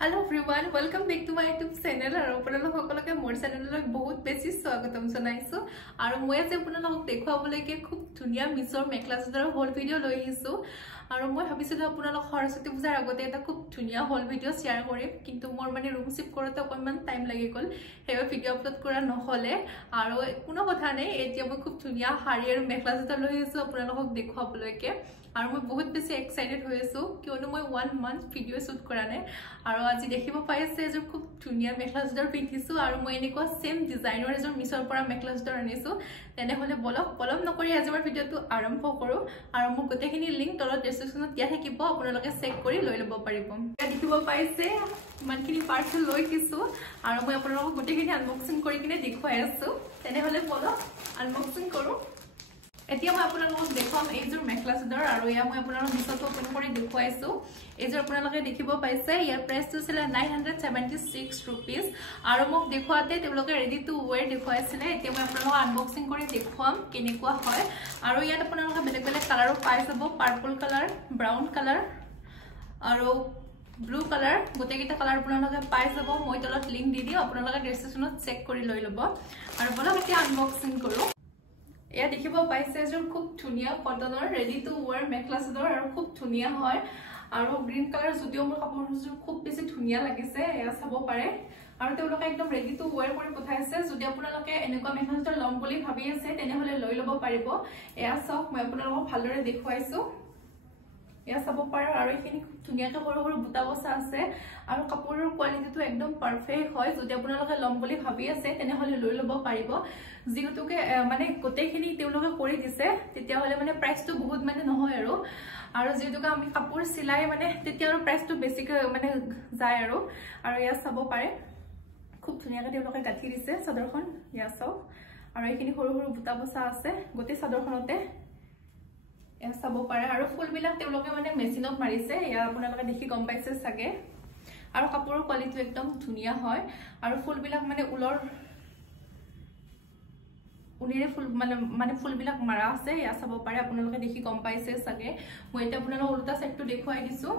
Hello everyone, welcome back to my YouTube channel. আৰু আপোনালোক সকলোকে মোৰ চেনেললৈ বহুত বেছি স্বাগতম জনাইছো আৰু মই আজি আপোনালোকক দেখুৱাবলৈকে খুব ধুনীয়া মিছৰ মেখলা চাদৰৰ হল ভিডিও লৈ আহিছো আৰু মই ভাবিছিলো আপোনালোক সৰস্বতী পূজাৰ আগতে এটা খুব ধুনীয়া হল ভিডিও শেয়াৰ কৰিম কিন্তু মোৰ মানে ৰুম শিফ্ট কৰোতে অকণমান টাইম লাগি গল হেৱে ভিডিও আপলোড কৰা নহলে আৰু কোনো কথা নাই এতিয়া মই খুব ধুনীয়া শাৰী আৰু মেখলা চাদৰ লৈ আহিছো আপোনালোকক দেখুৱাবলৈকে আৰু মই বহুত বেছি এক্সাইটেড হৈ আছো কিয়নো মই 1 মান্থ ভিডিও শুট কৰা নাই আৰু আজি দেখিব পাইছে যে খুব ধুনীয়া মেখলা চাদৰ পিন্ধিছো আৰু মই এনেকুৱা সেম ডিজাইনৰ এজৰ মিছৰ পৰা মেখলা চাদৰ আনিছো তেনে হলে বলক পলম নকৰি আজি মই ভিডিওটো আৰম্ভ কৰো আৰু মই গোটেইখিনি লিংক তলত ডেসক্ৰিপচনত দিয়া থাকিব আপোনালোকে চেক কৰি লৈ ল'ব পাৰিব দেখিব পাইছে মানখিনি পাৰ্সেল লৈ কিছো আৰু মই আপোনালোকক গোটেইখিনি আনবক্সিং কৰি কিনে দেখুৱাই আছো তেনে হলে বলক আনবক্সিং কৰো এতিয়া মই আপোনালোকক দেখুৱাম এইজোৰ মেখলা চাদৰ আৰু ইয়া মই আপোনালোকক মিছটো ওপেন কৰি দেখুৱাইছো এইজোৰ আপোনালোকে দেখিব পাইছে ইয়াৰ প্ৰাইসটো ছিল 976 रुपीस আৰু মোক দেখুৱাতে তেওঁলোকে ৰেডি টু ওয়্যাৰ দেখুৱাইছিলে এতিয়া মই আপোনালোকক আনবক্সিং কৰি দেখুৱাম কেনেকুৱা হয় আৰু ইয়াত আপোনালোকে বেলেগ বেলেগ কালাৰো পাই যাব পাৰ্পল কালাৰ ব্ৰাউন কালাৰ আৰু ব্লু কালাৰ গোটেইকেইটা কালাৰ আপোনালোকে পাই যাব মই তলত লিংক দি দিম আপোনালোকে ডেসক্ৰিপচনত চেক কৰি লৈ ল'ব আৰু বলক এতিয়া আনবক্সিং কৰো এয়া দেখিব পাইছে যে খুব ধুনীয়া কটনৰ ৰেডি টু ওয়্যাৰ মেখলা চাদৰ আৰু খুব ধুনীয়া হয় আৰু গ্ৰীন কালাৰ যদিও মোৰ কাপোৰযোৰ খুব বেছি ধুনীয়া লাগিছে এয়া চাব পাৰে আৰু তেওঁলোকে একদম ৰেডি টু ওয়্যাৰ কৰি পঠাইছে যদি আপোনালোকে এনেকুৱা মেখলা চাদৰ লম বুলি ভাবি আছে তেনে হলে লৈ ল'ব পাৰিব এয়া চাওক মই আপোনালোকক ভালদৰে দেখুৱাইছো এয়া চাব পাৰে আৰু এইখিনি ধুনীয়াকৈ সৰু সৰু বুটা বসা আছে আৰু কাপোৰৰ কোৱালিটিটো একদম পাৰফেক্ট হয় যদি আপোনালোকে লম বুলি ভাবি আছে তেনে হলে লৈ ল'ব পাৰিব যিহেতুকে মানে গোটেইখিনি তেওঁলোকে কৰি দিছে তেতিয়া হলে মানে প্ৰাইসটো বহুত মানে নহয় আৰু যেহেতুকে আমি কাপোৰ সিলাই মানে তেতিয়া আৰু প্ৰাইসটো বেছিকৈ মানে যায় আৰু ইয়া চাব পাৰে খুব ধুনীয়াকৈ তেওঁলোকে গাঁঠি দিছে চাদৰখন ইয়া চাওক আৰু এইখিনি সৰু সৰু বুটা বসা আছে গোটেই চাদৰখনতে এয়া চাব পাৰে আৰু ফুলবিলাক তেওঁলোকে মানে মেচিনত মাৰিছে এয়া আপোনালোকে দেখি গম পাইছে সাগে আৰু কাপোৰৰ কোৱালিটি একদম ধুনীয়া হয় আৰু ফুলবিলাক মানে উনিৰে ফুল মানে ফুলবিলাক মাৰা আছে এয়া চাব পাৰে আপোনালোকে দেখি গম পাইছে সাগে মই এটা আপোনালোকক উল্টা সাইডটো দেখুৱাই দিছো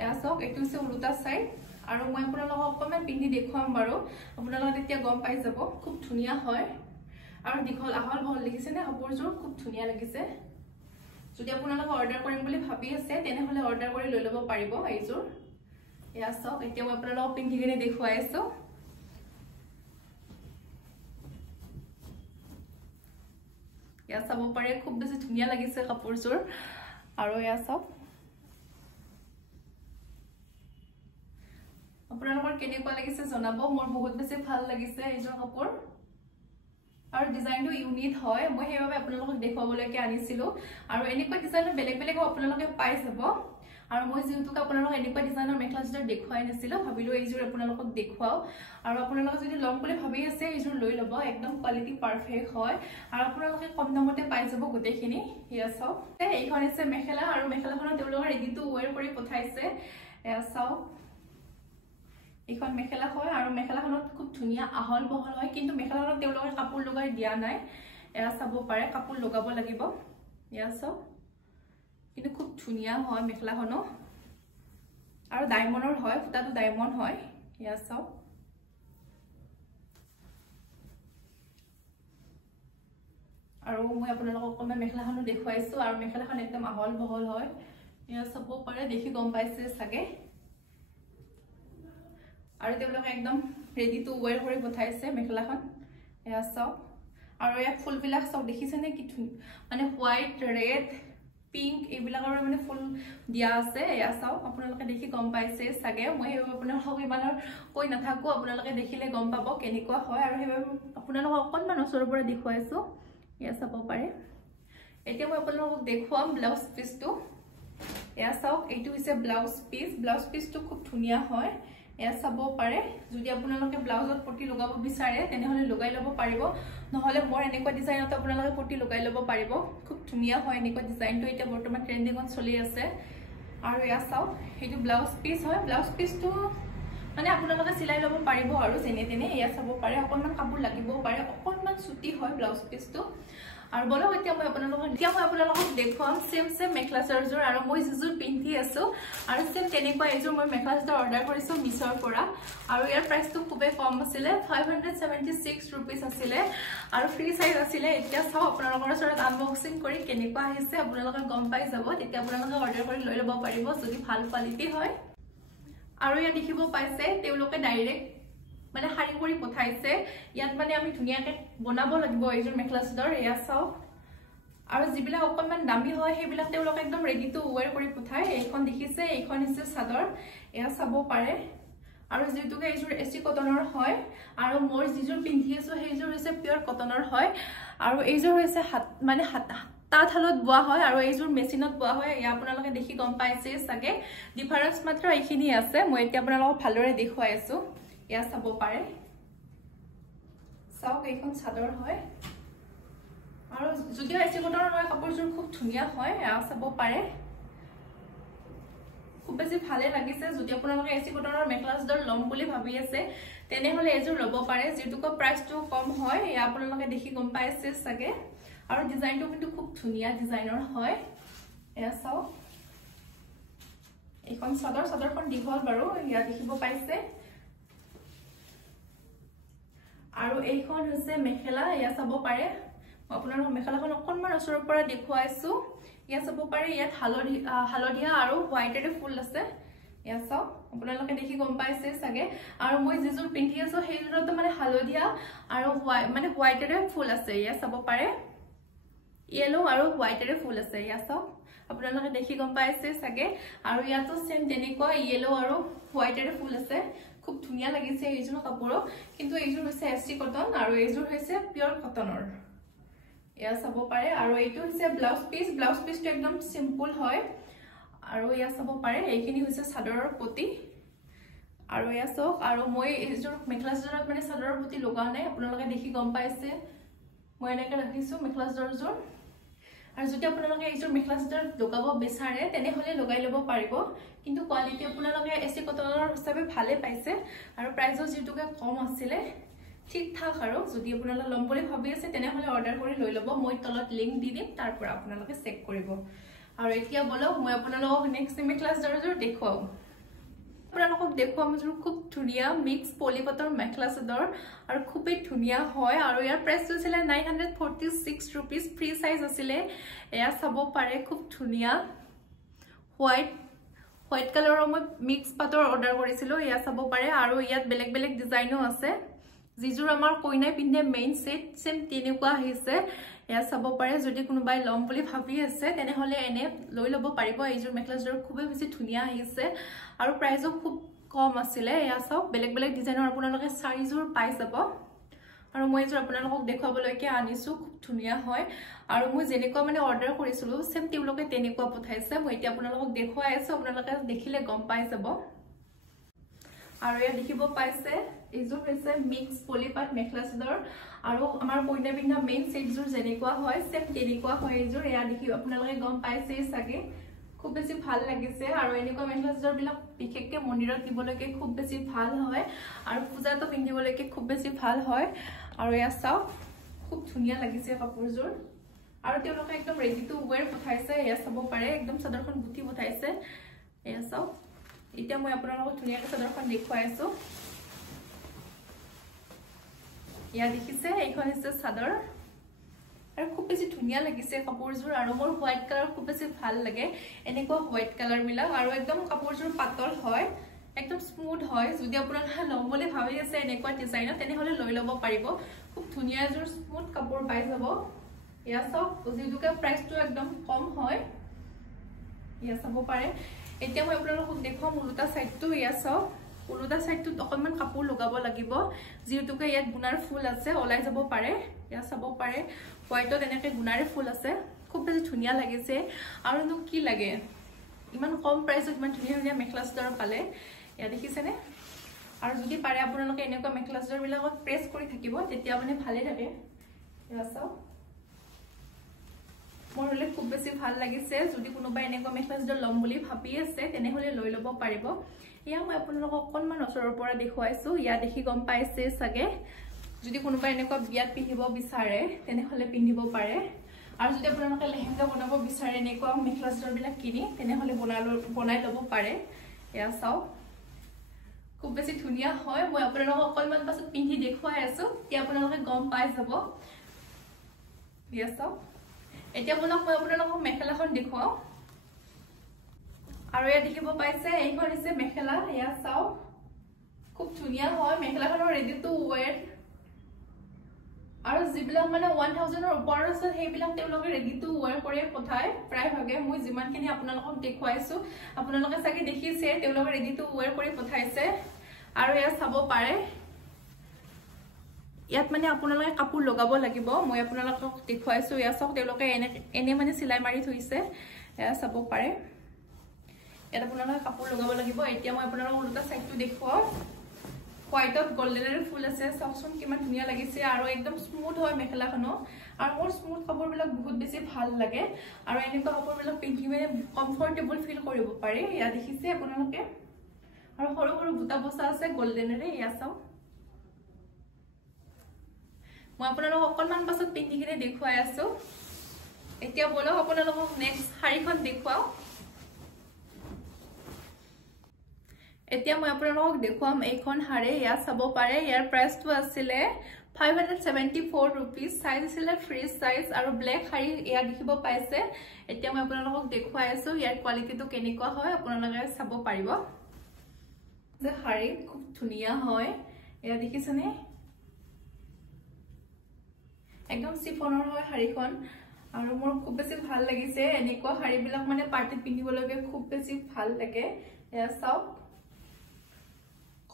এয়া চাওক এটো হৈছে উল্টা সাইড আৰু মই আপোনালোকক অকমান পিন্ধি দেখুৱাম বাৰু আপোনালোকে তেতিয়া গম পাই যাব খুব ধুনীয়া হয় আৰু দীঘল আহল বহল দেখিছে নে কাপোৰযোৰ খুব ধুনীয়া লাগিছে যদি আপোনালোকে অৰ্ডাৰ কৰিম বুলি ভাবি আছে তেনে হলে অৰ্ডাৰ কৰি লৈ ল'ব পাৰিব এইযোৰ এয়া চাওক এতিয়া মই আপোনালোকক পিন্ধি কিনে দেখুৱাই আছো এয়া চাব পাৰে খুব বেছি ধুনীয়া লাগিছে কাপোৰযোৰ আৰু এয়া চাওক আপোনালোকৰ কেনেকুৱা লাগিছে জনাব মোৰ বহুত বেছি ভাল লাগিছে এইযোৰ কাপোৰ আৰু ডিজাইনটো ইউনিক হয় মই হেভাবে আপোনালোকক দেখুৱাবলৈকে আনিছিলো আৰু এনেকুৱা ডিজাইনৰ বেলেগ বেলেগ আপোনালোকে পাই যাব আৰু মই যেহেতুকে আপোনালোকক এনেকুৱা ডিজাইনৰ মেখলা চাদৰ দেখুৱাই নাছিলো ভাবিলো এইযোৰ আপোনালোকক দেখুৱাও আৰু আপোনালোকে যদি লম বুলি ভাবি আছে এইযোৰ লৈ ল'ব একদম কোৱালিটি পাৰফেক্ট হয় আৰু আপোনালোকে কম দামতে পাই যাব গোটেইখিনি ইয়া চাওক এইখন আছে মেখেলা আৰু মেখেলাখনত তেওঁলোকে ৰেডি টু ওয়্যাৰ কৰি পঠাইছে এয়া চাওক এখন মেখেলা হয় আৰু মেখেলাখনত খুব ধুনীয়া আহল বহল হয় কিন্তু মেখেলাখনত তেওঁলোকে কাপোৰ লগাই দিয়া নাই এয়া চাব পাৰে কাপোৰ লগাব লাগিব এয়া চাওক কিন্তু খুব ধুনীয়া হয় মেখেলাখনো আৰু ডায়মণ্ডৰ হয় ফুটাটো ডায়মণ্ড হয় এয়া চাওক আৰু মই আপোনালোকক অকমান মেখেলাখনো দেখুৱাইছো আৰু মেখেলাখন একদম আহল বহল হয় এয়া চাব পাৰে দেখি গম পাইছে সাগে আৰু তেওঁলোকে একদম ৰেডি টু ওয়্যাৰ কৰি পঠাইছে মেখেলাখন এয়া চাওক আৰু ইয়াত ফুলবিলাক চাওক দেখিছে নে কি মানে হোৱাইট ৰেড পিংক এইবিলাকৰ মানে ফুল দিয়া আছে এয়া চাওক আপোনালোকে দেখি গম পাইছে সাগে মই আপোনালোকক ইমানৰ কৈ নাথাকো আপোনালোকে দেখিলে গম পাব কেনেকুৱা হয় আৰু হেভাবে আপোনালোকক অকণমান ওচৰৰ পৰা দেখুৱাইছো এয়া চাব পাৰে এতিয়া মই আপোনালোকক দেখুৱাম ব্লাউজ পিসটো এয়া চাওক এইটো হৈছে ব্লাউজ পিসটো খুব ধুনীয়া হয় এয়া চাব পাৰে যদি আপোনালোকে ব্লাউজত পটি লগাব বিচাৰে তেনে হলে লগাই ল'ব পাৰিব নহলে মোৰ এনেকুৱা ডিজাইনত আপোনালোকে পটি লগাই ল'ব পাৰিব খুব ধুনীয়া হয় এনেকুৱা ডিজাইনটো এটা বৰ্তমান ট্ৰেন্ডিংত চলি আছে আৰু এয়া চাওক এইটো ব্লাউজ পিস হয় ব্লাউজ পিসটো মানে আপোনালোকে সিলাই ল'ব পাৰিব আৰু যেনে তেনে এয়া চাব পাৰে অকণমান কাপোৰ লাগিব পাৰে অকণমান ছুটি হয় ব্লাউজ পিসটো আৰু বলো এতিয়া মই আপোনালোকক দেখুৱাম সেম মেখলা চাদৰযোৰ আৰু মই যিযোৰ পিন্ধি আছো আৰু সেম তেনেকুৱা এইযোৰ মই মেখলা চাদৰ অৰ্ডাৰ কৰিছো মিছৰ পৰা আৰু ইয়াৰ প্ৰাইচটো খুবেই কম আছিল 576 रुपीस আছিল আৰু ফ্ৰী সাইজ আছিল এতিয়া চাও আপোনালোকৰ ওচৰত আনবক্সিং কৰি কেনেকুৱা আহিছে আপোনালোকে গম পাই যাব তেতিয়া আপোনালোকে অৰ্ডাৰ কৰি লৈ ল'ব পাৰিব যদি ভাল কোৱালিটি হয় আৰু ইয়া দেখিব পাইছে তেওঁলোকে ডাইৰেক্ট মানে হাৰি কৰি পঠাইছে ইয়াত মানে আমি ধুনিয়াকে বনাব লাগিব এইযোৰ মেখলা চাদৰ এয়া চাও আৰু জিবিলা অকমান দামী হয় হেবিলা তেওঁলোকে একদম ৰেডি টু ওয়্যাৰ কৰি পঠায় এইখন দেখিছে এইখন হৈছে চাদৰ এয়া চাব পাৰে আৰু যেতুকে এইযোৰ এসি কটনৰ হয় আৰু মোৰ যিযোৰ পিন্ধি আছো সেইযোৰ হৈছে পিওৰ কটনৰ হয় আৰু এইযোৰ হৈছে মানে তাঁতশালত বোৱা হয় আৰু এইযোৰ মেচিনত বোৱা হয় ইয়া আপোনালোকে দেখি গম পাইছে সাগে ডিফাৰেন্স মাত্ৰ এইখিনি আছে মই এতিয়া আপোনালোকক ভালদৰে দেখুৱাই আছো ইয়া চাব পাৰে চাওক এইখন চাদৰ হয় আৰু যদিও এসি কটনৰ হয় কাপোৰযোৰ খুব ধুনিয়া হয় ইয়া চাব পাৰে খুব বেছি ভালে লাগিছে যদি আপোনালোকে এসি কটনৰ মেখলা চাদৰ লম বুলি ভাবি আছে তেনে হলে এযোৰ ল'ব পাৰে যেতুক প্ৰাইচটো কম হয় ইয়া আপোনালোকে দেখি গম পাইছে সাগে আৰু ডিজাইনটো কিন্তু খুব ধুনিয়া ডিজাইনৰ হয় এয়া চাও এইখন চাদৰখন দীঘল বাৰু ইয়া দেখিব পাইছে আৰু এইখন হৈছে মেখেলা ইয়া চাব পাৰে আপোনালোক মেখেলাখন অকনমান ওচৰৰ পৰা দেখুৱাইছো ইয়া চাব পাৰে ইয়াত হালধীয়া আৰু হোৱাইটেৰে ফুল আছে ইয়া চাও আপোনালোকে দেখি গম পাইছে সাগে আৰু মই যিযোৰ পিন্ধি আছো সেইযোৰতে মানে হালধীয়া আৰু মানে হোৱাইটেৰে ফুল আছে ইয়া চাব পাৰে ইয়েলো আৰু হোৱাইটেৰে ফুল আছে ইয়া চাও আপোনালোকে দেখি গম পাইছে সাগে আৰু ইয়াতো সেম তেনেকুৱা ইয়েলো আৰু হোৱাইটেৰে ফুল আছে খুব ধুনিয়া লাগিছে এইযোৰ কাপোৰ কিন্তু এইযোৰ হৈছে এসি কটন আৰু এইযোৰ হৈছে পিওৰ কটনৰ ইয়া চাব পাৰে আৰু এইটো হৈছে ব্লাউজ পিচটো একদম সিম্পল হয় আৰু ইয়া চাব পাৰে এইখিনি হৈছে চাদৰৰ পটি আৰু ইয়া চাওক আৰু মই এইযোৰ মেখলা চাদৰত মানে চাদৰৰ পটি লগা নাই আপোনালোকে দেখি গম পাইছে মই এনেকৈ ৰাখিছো মেখলা চাদৰযোৰ আৰু যদি আপোনালোকে এইযোৰ মেখলা চাদৰ লগাব বিচাৰে তেনে হলে লগাই ল'ব পাৰিব কিন্তু কোৱালিটি আপোনালোকে এসি কটনৰ হিচাপে ভালে পাইছে আৰু প্ৰাইসও যেটুকে কম আছিল ঠিক ঠাক আৰু যদি আপোনালোকে লম বুলি ভাবি আছে তেনে হলে অৰ্ডাৰ কৰি লৈ ল'ব মই তলত লিংক দি দিম তাৰ পৰা আপোনালোকে চেক কৰিব আৰু এতিয়া বলো মই আপোনালোকক নেক্সট মেখলা চাদৰযোৰ দেখুৱাও আপোনালোকক দেখুৱাম যোৰ খুব ধুনিয়া মিক্স পলিকটৰ মেখলা চাদৰ আৰু খুবেই ধুনিয়া হয় আৰু ইয়াৰ প্ৰাইসটো আছিল 946 रुपीस ফ্ৰী সাইজ আছিল এয়া চাব পাৰে খুব ধুনিয়া হোৱাইট কালাৰৰ মই মিক্স পাটৰ অৰ্ডাৰ কৰিছিলো এয়া চাব পাৰে আৰু ইয়াত বেলেগ ডিজাইনো আছে যিযোৰ আমাৰ কইনাই পিন্ধে মেইন সেট সেম তেনেকুৱা আহিছে এয়া চাব পাৰে যদি কোনোবাই লম বুলি ভাবি আছে তেনে হলে এনে লৈ ল'ব পাৰিব এইযোৰ মেখলা চাদৰ খুবেই বেছি ধুনিয়া আহিছে আৰু প্ৰাইসও খুব কম আছিল এয়া চাওক বেলেগ ডিজাইনৰ আপোনালোকে চাৰিযোৰ পাই যাব আৰু মই এইযোৰ আপোনালোকক দেখুৱাবলৈকে আনিছো খুব ধুনিয়া হয় আৰু মই যেনেকুৱা মানে অৰ্ডাৰ কৰিছিলো সেম তেওঁলোকে তেনেকুৱা পঠাইছে মই এতিয়া আপোনালোকক দেখুৱাই আছো আপোনালোকে দেখিলে গম পাই যাব আৰু ইয়া দেখিব পাইছে এইযোৰ হৈছে মিক্স পলিপাট মেখলা চাদৰ আৰু আমাৰ কইনা পিন্ধা মেইন সেটযোৰ যেনেকুৱা হয় সেম তেনেকুৱা হয় এইযোৰ ইয়া দেখি আপোনালোকে গম পাইছে সাগে খুব বেছি ভাল লাগিছে আৰু এনেকুৱা মেখলা চাদৰ বিলাক বিশেষকৈ মন্দিৰত দিবলৈকে খুব বেছি ভাল হয় আৰু পূজাতো পিন্ধিবলৈকে খুব বেছি ভাল হয় আৰু ইয়া চাও খুব ধুনিয়া লাগিছে কাপোৰযোৰ আৰু তেওঁলোকে একদম ৰেডি টু ওয়্যাৰ পঠাইছে ইয়া চাব পাৰে একদম চাদৰখন গুঠি পঠাইছে ইয়া চাও এতিয়া মই আপোনালোকক ধুনিয়াকৈ চাদৰখন দেখুৱাই আছো ইয়া দেখিছে এইখন হৈছে চাদৰ আৰু খুব বেছি ধুনিয়া লাগিছে কাপোৰযোৰ আৰু মোৰ হোৱাইট কালাৰ খুব বেছি ভাল লাগে এনেকুৱা হোৱাইট কালাৰ মিলা আৰু একদম কাপোৰযোৰ পাতল হয় একদম স্মুথ হয় যদি আপোনালোকে লম বুলি ভাবি আছে এনেকুৱা ডিজাইনত তেনে হলে লৈ ল'ব পাৰিব খুব ধুনিয়া এযোৰ স্মুথ কাপোৰ পাই যাব ইয়া চাওক যেটুকে প্ৰাইসটো একদম কম হয় ইয়া চাব পাৰে এতিয়া মই আপোনালোকক দেখুৱাম উলুটা সাইডটো ইয়া চাওক উলুটা সাইডটোত অকনমান কাপোৰ লগাব লাগিব যেটুকে ইয়াত গুণাৰ ফুল আছে ওলাই যাব পাৰে ইয়া চাব পাৰে হোৱাইটত এনেকৈ গুণাৰে ফুল আছে খুব বেছি ধুনিয়া লাগিছে আৰু নো কি লাগে ইমান কম প্ৰাইসত ইমান ধুনিয়া মেখলা চাদৰ পালে ইয়া দেখিছেনে আৰু যদি পাৰে আপোনালোকে এনেকুৱা মেখলা চাদৰ বিলাকত প্ৰেছ কৰি থাকিব তেতিয়া মানে ভালে থাকে ইয়া চাওক মোৰ হলে খুব বেছি ভাল লাগিছে যদি কোনোবাই এনেকুৱা মেখলা চাদৰ লম বুলি ভাবি আছে তেনে হলে লৈ ল'ব পাৰিব ইয়া মই আপোনালোকক অকনমান ওচৰৰ পৰা দেখুৱাইছো ইয়া দেখি গম পাইছে সাগে যদি কোনোবাই এনেকুৱা বিয়াত পিন্ধিব বিচাৰে তেনে হলে পিন্ধিব পাৰে আৰু যদি আপোনালোকে লেহেংগা বনাব বিচাৰে এনেকুৱা মেখেলা চাদৰবিলাক কিনি তেনেহ'লে বনাই ল'ব পাৰে এয়া চাওক খুব বেছি ধুনীয়া হয় মই আপোনালোকক অকণমান পাছত পিন্ধি দেখুৱাই আছো কি আপোনালোকে গম পাই যাব এয়া চাওক এতিয়া মই আপোনালোকক মেখেলাখন দেখুৱাও আৰু এয়া দেখিব পাইছে এইখন হৈছে মেখেলা এয়া চাওক খুব ধুনীয়া হয় মেখেলাখনৰ ৰেডি টু ওৱেৰ আৰু যিবিলাক মানে 1000 ৰ ওপৰৰ আছে সেইবিলাক তেওঁলোকে ৰেডি টু ওৱেৰ কৰি পঠায় প্ৰায় ভাগে মই যিমানখিনি আপোনালোকক দেখুৱাইছো আপোনালোকে চাগে দেখিছে তেওঁলোকে ৰেডি টু ওৱেৰ কৰি পঠাইছে আৰু এয়া চাব পাৰে ইয়াত মানে আপোনালোকে কাপোৰ লগাব লাগিব মই আপোনালোকক দেখুৱাইছো এয়া চাওক তেওঁলোকে এনে মানে সিলাই মাৰি থৈছে এয়া চাব পাৰে ইয়াত আপোনালোকে কাপোৰ লগাব লাগিব এতিয়া মই আপোনালোকক উল্টা সাইডটো দেখুৱাও হোৱাইটত গোল্ডেনৰ ফুল আছে চাওকচোন কিমান ধুনীয়া লাগিছে আৰু একদম স্মুথ হয় মেখেলাখনো আৰু মোৰ স্মুথ কাপোৰবিলাক বহুত বেছি ভাল লাগে আৰু এনেকুৱা কাপোৰবিলাক পিন্ধি মানে কমফৰ্টেবল ফিল কৰিব পাৰে ইয়া দেখিছে আপোনালোকে আৰু সৰু সৰু বুটা বসা আছে গোল্ডেনৰে ইয়া চাও মই আপোনালোকক অকণমান পাছত পিন্ধি কিনে দেখুৱাই আছো এতিয়া বলক আপোনালোকক নেক্সট শাৰীখন দেখুৱাও এতিয়া মই আপোনালোকক দেখুৱাম এইখন শাৰী ইয়া চাব পাৰে ইয়াৰ প্ৰাইসটো আছিল 574 रुपीस সাইজ আছিল ফ্ৰী সাইজ আৰু ব্ল্যাক শাৰী ইয়া দেখিব পাইছে এতিয়া মই আপোনালোকক দেখুৱাই আছো ইয়াৰ কোৱালিটিটো কেনেকুৱা হয় আপোনালোকে চাব পাৰিব যে শাৰী খুব ধুনীয়া হয় ইয়া দেখিছেনে একদম চিফনৰ হয় শাৰীখন আৰু মোৰ খুব বেছি ভাল লাগিছে এনেকুৱা শাৰীবিলাক মানে পাৰ্টিত পিন্ধিবলৈকে খুব বেছি ভাল লাগে ইয়া চাওক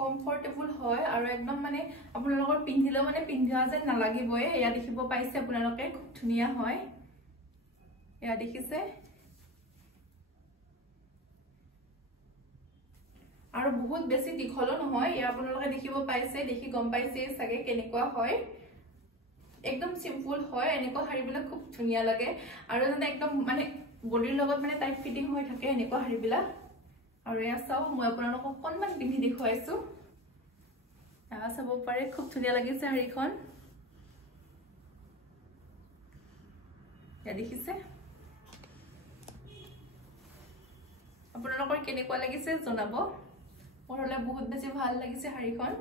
কমফৰ্টেবল হয় আৰু একদম মানে আপোনালোকৰ পিন্ধিলে মানে পিন্ধা যেন নালাগিবই ইয়া দেখিব পাইছে আপোনালোকে খুব ধুনীয়া হয় ইয়া দেখিছে আৰু বহুত বেছি দীঘল নহয় ইয়া আপোনালোকে দেখিব পাইছে দেখি গম পাইছে সাগে কেনেকুৱা হয় একদম সিম্পল হয় এনেকুৱা শাৰীবিলাক খুব ধুনীয়া লাগে আৰু একদম মানে বডিৰ লগত মানে টাইট ফিটিং হৈ থাকে এনেকুৱা শাৰীবিলাক আৰু এয়া চাও মই আপোনালোকক অকণমান পিন্ধি দেখুৱাইছো আ চাব পাৰে খুব ধুনীয়া লাগিছে শাৰীখন ইয়া দেখিছে আপোনালোকৰ কেনেকুৱা লাগিছে জনাব মোৰলে বহুত বেছি ভাল লাগিছে শাৰীখন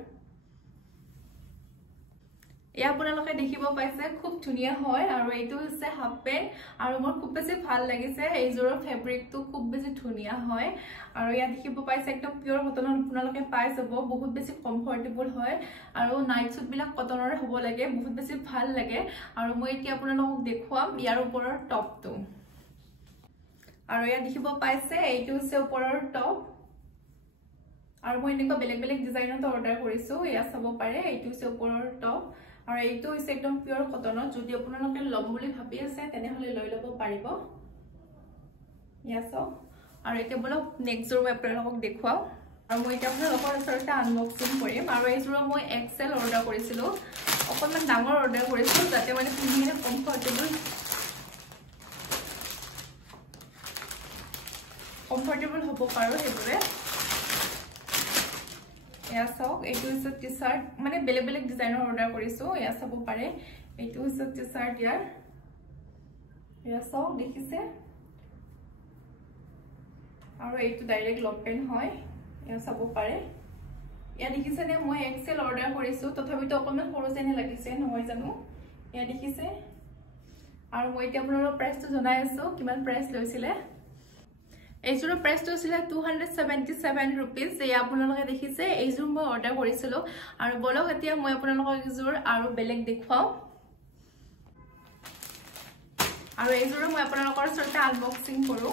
ইয়া আপোনালোকে দেখিব পাইছে খুব ধুনীয়া হয় আৰু এইটো হৈছে হাফ পেন্ট আৰু মোৰ খুব বেছি ভাল লাগিছে এইজোৰৰ ফেব্ৰিকটো খুব বেছি ধুনীয়া হয় আৰু ইয়া দেখিব পাইছে একদম পিওৰ কটনৰ আপোনালোকে পাই যাব বহুত বেছি কমফৰ্টেবল হয় আৰু নাইট সুট বিলাক কটনৰে হ'ব লাগে বহুত বেছি ভাল লাগে আৰু মই এতিয়া আপোনালোকক দেখুৱাম ইয়াৰ ওপৰৰ টপটো আৰু ইয়া দেখিব পাইছে এইটো হৈছে ওপৰৰ টপ আৰু মই এনেকুৱা বেলেগ বেলেগ ডিজাইনত অৰ্ডাৰ কৰিছো ইয়া চাব পাৰে এইটো হৈছে ওপৰৰ টপ আৰু এইটো হৈছে একদম পিওৰ কটনৰ যদি আপোনালোকে লম বুলি ভাবি আছে তেনেহলে লৈ ল'ব পাৰিব ইয়া চাওক আৰু এতিয়া বলক নেক্সট জোৰ মই আপোনালোকক দেখুৱাও আৰু মই এতিয়া আপোনালোকৰ ওচৰতে আনবক্সিং কৰিম আৰু এই জোৰ মই এক্সেল অৰ্ডাৰ কৰিছিলো অকণমান ডাঙৰ অৰ্ডাৰ কৰিছো যাতে মানে পিন্ধিলে কমফৰ্টেবল হ'ব পাৰো সেইবোৰে ইয়া চাওক এইটো হৈছে টি-শাৰ্ট মানে বেলেগ বেলেগ ডিজাইনৰ অৰ্ডাৰ কৰিছো ইয়া চাব পাৰে এইটো হৈছে টি-শাৰ্ট ইয়া চাওক দেখিছে আৰু এইটো ডাইৰেক্ট লং পেন্ট হয় ইয়া চাব পাৰে ইয়া দেখিছে নে মই এক্সেল অৰ্ডাৰ কৰিছো তথাপিতো অকণমান সৰু যেন লাগিছে নহয় জানো ইয়া দেখিছে আৰু মই এতিয়া আপোনালোকৰ প্ৰাইসটো জনাই আছো কিমান প্ৰাইস লৈছিলে এইজোৰ প্ৰাইসটো আছিল 277 रुपीस ইয়া আপোনালোকে দেখিছে এইজোৰ মই অৰ্ডাৰ কৰিছিলো আৰু বলক এতিয়া মই আপোনালোকক এইজোৰ আৰু বেলেগ দেখুৱাও আৰু এইজোৰ মই আপোনালোকৰ ওচৰতে আনবক্সিং কৰো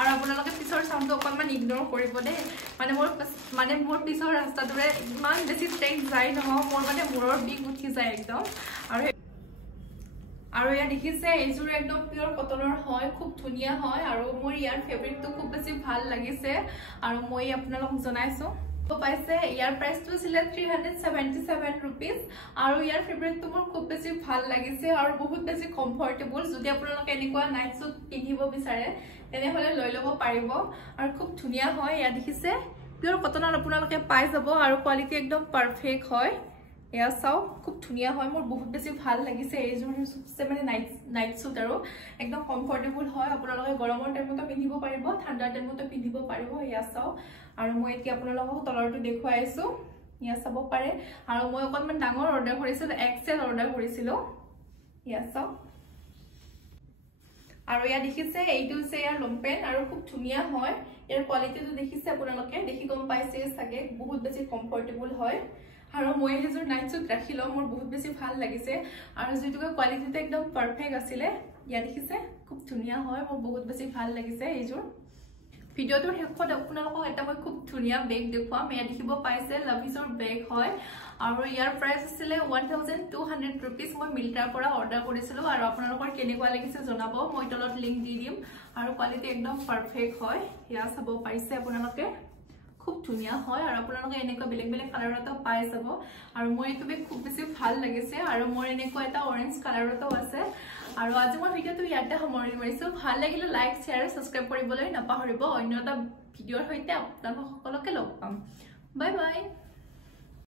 আৰু আপোনালোকে পিছৰ সাউন্ডটো অকণমান ইগনোৰ কৰিব দে মানে মোৰ পিছৰ ৰাস্তাটোৰে ইমান বেছি ট্ৰেক যায় নহয় মোৰ মানে মূৰৰ বিষ উঠি যায় একদম আৰু ইয়া দেখিছে এইজোৰ একদম পিওৰ কটনৰ হয় খুব ধুনীয়া হয় আৰু মোৰ ইয়াৰ ফেব্ৰিকটো খুব বেছি ভাল লাগিছে আৰু মই আপোনালোকক জনাইছো পাইছে ইয়াৰ প্ৰাইসটো আছিল 377 रुपीस আৰু ইয়াৰ ফেব্ৰিকটো মোৰ খুব বেছি ভাল লাগিছে আৰু বহুত বেছি কমফৰ্টেবল যদি আপোনালোকে এনেকুৱা নাইট সুট পিন্ধিব বিচাৰে তেনেহলে লৈ ল'ব পাৰিব আৰু খুব ধুনীয়া হয় ইয়া দেখিছে পিওৰ কটনৰ আপোনালোকে পাই যাব আৰু কোৱালিটি একদম পাৰফেক্ট হয় এয়া চাও খুব ধুনিয়া হয় মোৰ বহুত বেছি ভাল লাগিছে এইযোৰ সবচে মানে নাইট সুট আৰু একদম কমফৰ্টেবল হয় আপোনালোকে গৰমৰ টাইমতো পিন্ধিব পাৰিব ঠাণ্ডাৰ টাইমতো পিন্ধিব পাৰিব এয়া চাও আৰু মই এতিয়া আপোনালোকক তলৰটো দেখুৱাইছো ইয়া চাব পাৰে আৰু মই অকনমান ডাঙৰ অৰ্ডাৰ কৰিছিল এক্সেল অৰ্ডাৰ কৰিছিল ইয়া চাও আৰু ইয়া দেখিছে এইটো যে ইয়াৰ লম্পেন আৰু খুব ধুনিয়া হয় ইয়াৰ কোৱালিটিটো দেখিছে আপোনালোকে দেখি গম পাইছে চাগে বহুত বেছি কমফৰ্টেবল হয় আৰু মই হেজৰ নাইট সুট ৰাখিলো মোৰ বহুত বেছি ভাল লাগিছে আৰু যেটুকা কোৱালিটিটো একদম পাৰফেক্ট আছিলে ইয়া দেখিছে খুব ধুনিয়া হয় মোৰ বহুত বেছি ভাল লাগিছে এইযোৰ ভিডিওটোৰ শেষত আপোনালোকক এটা মই খুব ধুনিয়া বেগ দেখুৱাম এয়া দেখিব পাইছে লাভিজৰ বেগ হয় আৰু ইয়াৰ প্ৰাইস আছিল 1200 रुपीस মই মিল্ট্ৰাৰ পৰা অৰ্ডাৰ কৰিছিল আৰু আপোনালোকৰ কেনেকুৱা লাগিছে জনাব মই তলত লিংক দি দিম আৰু কোৱালিটি একদম পাৰফেক্ট হয় ইয়া চাব পাইছে আপোনালোকে খুব ধুনিয়া হয় আৰু আপোনালোকে এনেকুৱা বেলেগ বেলেগ কালাৰতো পাই যাব আৰু মই এইটো বেগ খুব বেছি ভাল লাগিছে আৰু মোৰ এনেকুৱা এটা অৰেঞ্জ কালাৰতো আছে আৰু আজি মই ভিডিওটো ইয়াতে সামৰণি মাৰিছো ভাল লাগিলে লাইক শেয়াৰ সাবস্ক্ৰাইব কৰিবলৈ নাপাহৰিব অন্য এটা ভিডিওৰ সৈতে আপোনালোক সকলোকে লগ পাম বাই বাই